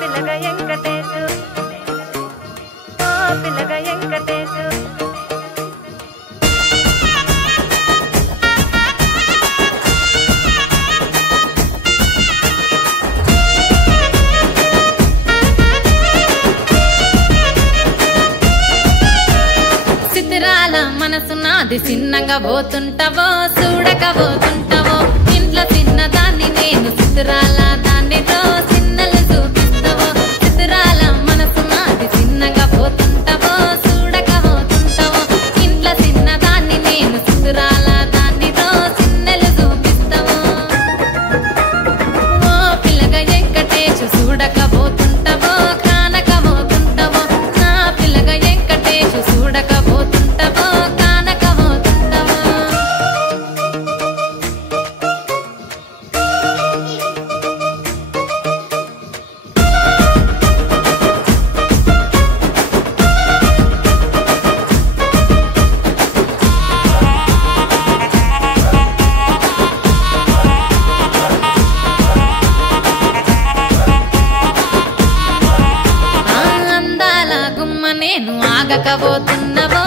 పిల్లగా వెంకటేశు పిల్లగా వెంకటేశు సిద్ధిరాల మనసు నాది చిన్నగా పోతుంటావో చూడకపోతుంటావో ఇంట్లో చిన్నదాన్ని నేను సిద్ధిరాల దాన్నితో చిన్నలు చూపిస్తావో సిద్ధిరాల మనసు నాది చిన్నగా పోతుంటావో చూడకపోతుంటావో ఇంట్లో చిన్నదాన్ని నేను సిద్ధిరాల దాన్నితో చిన్నలు చూపిస్తావో ఓ పిల్లగా వెంకటేశు చూడకపోతుంటావో కానకపోతుంటావో నా పిల్లగా వెంకటేశు చూడకపోతుంటావో కానకపోతుంటావో అందాల గుమ్మ నేను ఆగకపోతున్నవో